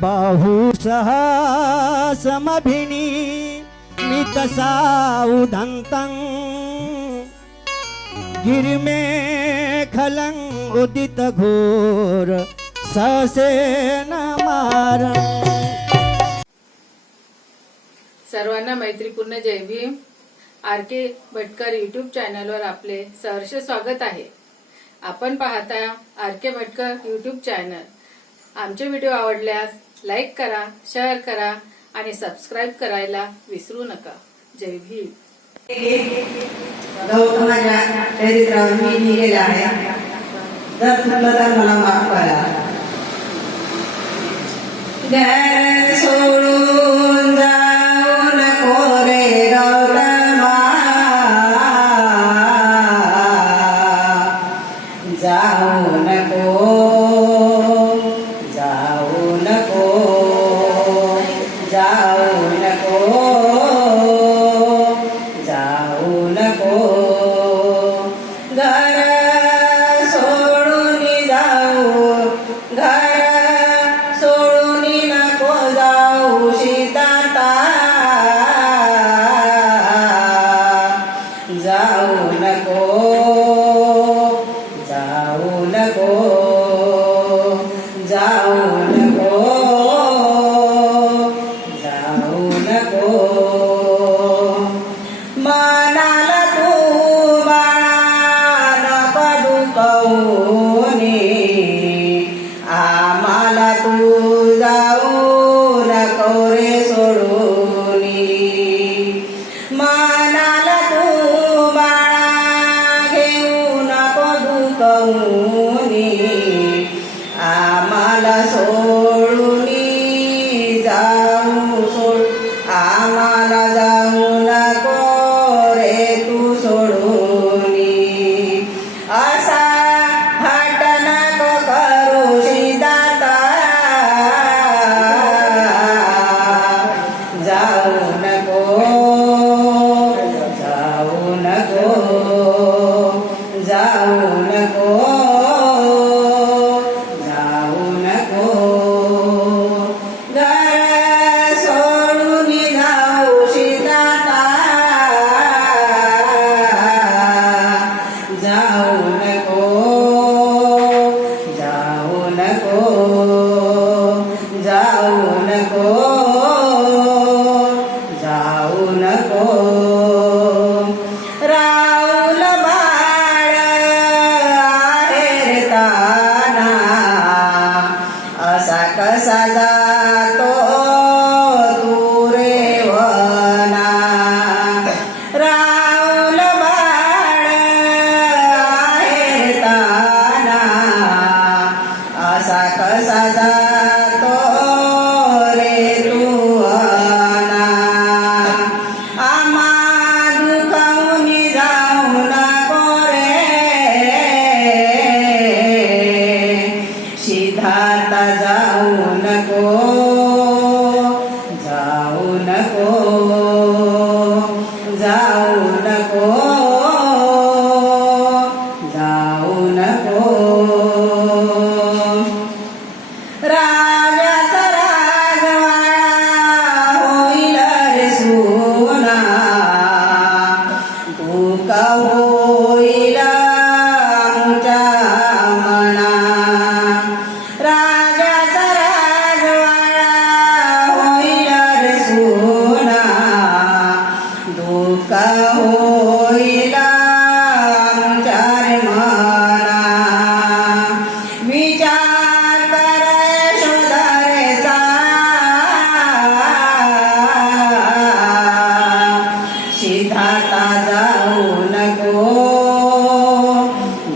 बाहू सहा समभिनी मी तसा उदंतं गिरमे खलं उदित घोर ससेन मार। सर्वांना मैत्रीपूर्ण जय Bhim. R K Bhatkar YouTube चॅनलवर आपले सहर्ष स्वागत आहे. आपण पाहता R K Bhatkar YouTube channel आमचे व्हिडिओ आवडल्यास लाईक करा शेअर करा आणि सबस्क्राईब करायला विसरू नका. जय भीम. चरित्रावर मी आहे जर चुकलं तर मला माफ करा. नको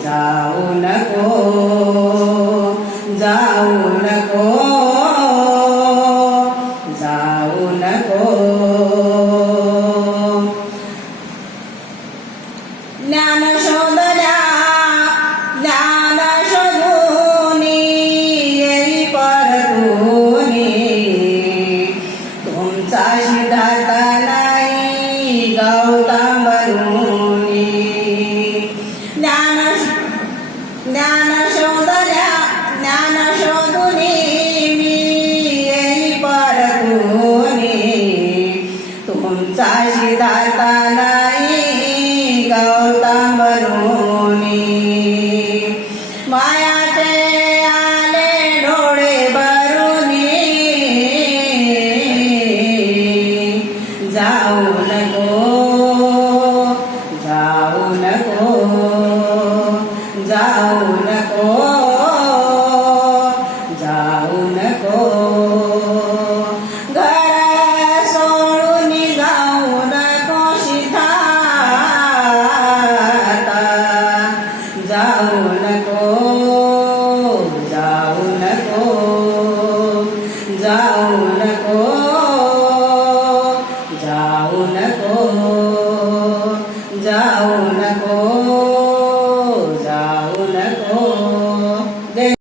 जाऊ नको जाऊ नको जाऊ नको ज्ञान शोधल्या ज्ञान शोधूनी येई परतूनी तुमचा सिद्धार्थ मायाचे आले डोळे भरून जाऊ नको जाऊ नको. जाऊ